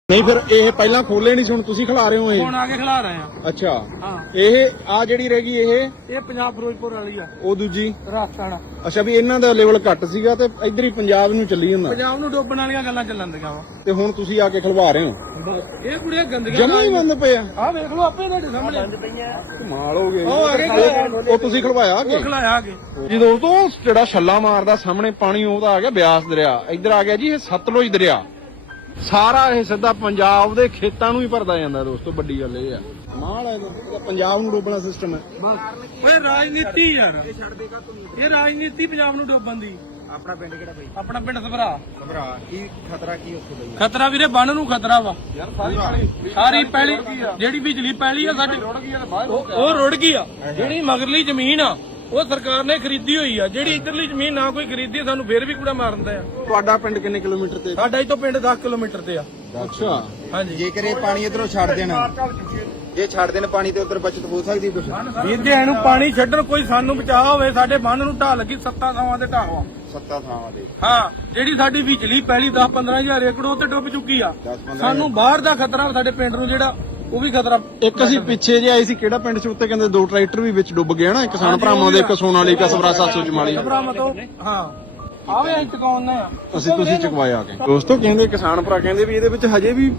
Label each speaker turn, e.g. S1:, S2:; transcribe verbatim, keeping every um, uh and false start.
S1: ਨਹੀਂ ਫਿਰ ਇਹ ਪਹਿਲਾਂ ਖੋਲੇ ਨਹੀਂ ਸੀ, ਹੁਣ ਤੁਸੀਂ ਖਿਲਾ ਰਹੇ ਹੋ ਇਹ?
S2: ਹੁਣ ਆ ਕੇ ਖਿਲਾ ਰਹੇ ਆ।
S1: ਅੱਛਾ
S2: ਹਾਂ
S1: ਇਹ ਆ ਜਿਹੜੀ ਰਹਿ ਗਈ ਇਹ
S2: ਇਹ ਪੰਜਾਬ ਫਿਰੋਜ਼ਪੁਰ ਵਾਲੀ ਆ,
S1: ਉਹ ਦੂਜੀ
S2: ਰਾਜਸਥਾਨ।
S1: ਅੱਛਾ ਵੀ ਇਹਨਾਂ ਦਾ ਲੈਵਲ ਘੱਟ ਸੀਗਾ ਤੇ ਇੱਧਰ ਹੀ ਪੰਜਾਬ ਨੂੰ ਚੱਲੀ ਜਾਂਦਾ,
S2: ਪੰਜਾਬ ਨੂੰ ਡੋਬਣ ਵਾਲੀਆਂ ਗੱਲਾਂ ਚੱਲਣ ਦੀਆਂ ਵਾ।
S1: ਤੇ ਹੁਣ ਤੁਸੀਂ ਆ ਕੇ ਖਲਵਾ ਰਹੇ ਹੋ?
S2: ਇਹ ਕੁੜੀਆਂ ਗੰਦੀਆਂ
S1: ਜਮਾ ਹੀ ਬੰਦ ਪਿਆ।
S2: ਆਹ ਵੇਖ ਲਓ ਆਪੇ ਤੁਹਾਡੇ ਸਾਹਮਣੇ
S1: ਕਮਾਲ ਹੋ ਗਏ।
S2: ਉਹ ਆ ਗਏ,
S1: ਉਹ ਤੁਸੀਂ ਖਲਵਾਇਆ ਆ ਕੇ?
S2: ਖਿਲਾਇਆ ਆ ਕੇ
S1: ਜੀ ਦੋਸਤੋ, ਜਿਹੜਾ ਛੱਲਾ ਮਾਰਦਾ ਸਾਹਮਣੇ ਪਾਣੀ ਉਹਦਾ ਆ ਗਿਆ ਬਿਆਸ ਦਰਿਆ, ਇੱਧਰ ਆ ਗਿਆ ਜੀ ਇਹ ਸਤਲੁਜ ਦਰਿਆ। ਸਾਰਾ ਇਹ ਸਿੱਧਾ ਪੰਜਾਬ ਦੇ ਖੇਤਾਂ ਨੂੰ ਹੀ ਭਰਦਾ ਜਾਂਦਾ ਦੋਸਤੋ। ਵੱਡੀ ਗੱਲ ਇਹ ਆ ਮਾਲ ਹੈ ਪੰਜਾਬ ਨੂੰ ਡੋਬਣਾ ਸਿਸਟਮ ਹੈ।
S2: ਓਏ ਰਾਜਨੀਤੀ ਯਾਰ, ਇਹ ਰਾਜਨੀਤੀ ਪੰਜਾਬ ਨੂੰ ਡੋਬਣ ਦੀ।
S3: ਆਪਣਾ ਪਿੰਡ ਕਿਹੜਾ ਬਈ?
S2: ਆਪਣਾ ਪਿੰਡ ਸਭਰਾ।
S3: ਘਬਰਾ ਕੀ ਖਤਰਾ ਕੀ ਉੱਥੇ ਬਈ?
S2: ਖਤਰਾ ਵੀਰੇ ਬੰਨ ਨੂੰ ਖਤਰਾ ਵਾ। ਸਾਰੀ ਪੈਲੀ ਜਿਹੜੀ ਬਿਜਲੀ ਪੈਲੀ ਆ ਸਾਡੀ ਉਹ ਉਹ ਰੁੜ ਗਈ ਆ। ਜਿਹੜੀ ਮਗਰਲੀ ਜ਼ਮੀਨ ਆ ਉਹ ਸਰਕਾਰ ਨੇ ਖਰੀਦੀ ਹੋਈ ਆ। ਜਿਹੜੀ ਇੱਧਰਲੀ ਜ਼ਮੀਨ ਨਾ ਕੋਈ ਖਰੀਦੀ, ਸਾਨੂੰ ਫੇਰ ਵੀ ਕੂੜਾ ਮਾਰਦਾ ਆ।
S1: ਤੁਹਾਡਾ ਪਿੰਡ ਕਿੰਨੇ ਕਿਲੋਮੀਟਰ ਤੇ?
S2: ਸਾਡਾ ਇੱਥੋਂ ਪਿੰਡ ਦਸ ਕਿਲੋਮੀਟਰ ਤੇ ਆ।
S1: ਅੱਛਾ
S2: ਹਾਂਜੀ
S3: ਜੇਕਰ ਇਹ ਪਾਣੀ ਇਧਰੋਂ ਛੱਡ ਦੇਣ, ਜੇ ਛੱਡ ਦੇਣ ਪਾਣੀ ਤੇ ਉਧਰ ਬਚਤ ਹੋ ਸਕਦੀ ਕੁਛ?
S2: ਵੀਰ ਜੀ ਇਹਨੂੰ ਪਾਣੀ ਛੱਡਣ, ਕੋਈ ਸਾਨੂੰ ਬਚਾਅ ਹੋਵੇ। ਸਾਡੇ ਬੰਨ ਨੂੰ ਢਾਹ ਲੱਗੀ, ਸੱਤਾਂ ਥਾਵਾਂ ਤੇ ਢਾਹ ਵਾ।
S3: ਸੱਤਾ ਥਾਵਾਂ ਦੇ।
S2: ਹਾਂ ਜਿਹੜੀ ਸਾਡੀ ਬਿਜਲੀ ਪਹਿਲੀ ਦਸ ਪੰਦਰਾਂ ਹਜ਼ਾਰ ਏਕੜ ਉਹ ਤੇ ਡੁੱਬ ਚੁੱਕੀ ਆ। ਸਾਨੂੰ ਬਾਹਰ ਦਾ ਖਤਰਾ, ਸਾਡੇ ਪਿੰਡ ਨੂੰ ਜਿਹੜਾ ਉਹ ਵੀ ਖਤਰਾ।
S1: ਇੱਕ ਅਸੀਂ ਪਿੱਛੇ ਜੇ ਆਏ ਸੀ, ਕਿਹੜਾ ਪਿੰਡ ਚ ਉੱਤੇ ਕਹਿੰਦੇ ਦੋ ਟਰੈਕਟਰ ਵੀ ਵਿੱਚ ਡੁੱਬ ਗਏ ਨਾ, ਇੱਕ ਕਿਸਾਨ ਭਰਾਵਾਂ ਦੇ, ਇੱਕ ਸੋਨਾਲੀਕਾ ਸਭਰਾ ਸੱਤ ਸੌ ਚੁਮਾਲੀ।
S2: ਹਾਂ ਆਵੇ ਅਸੀਂ ਚੁਕਾਉਣੇ ਆ।
S1: ਅਸੀਂ ਤੁਸੀਂ ਚੁਕਵਾਇਆ ਆ ਕੇ ਦੋਸਤੋ। ਕਹਿੰਦੇ ਕਿਸਾਨ ਭਰਾ ਕਹਿੰਦੇ ਵੀ ਇਹਦੇ ਵਿੱਚ ਹਜੇ ਵੀ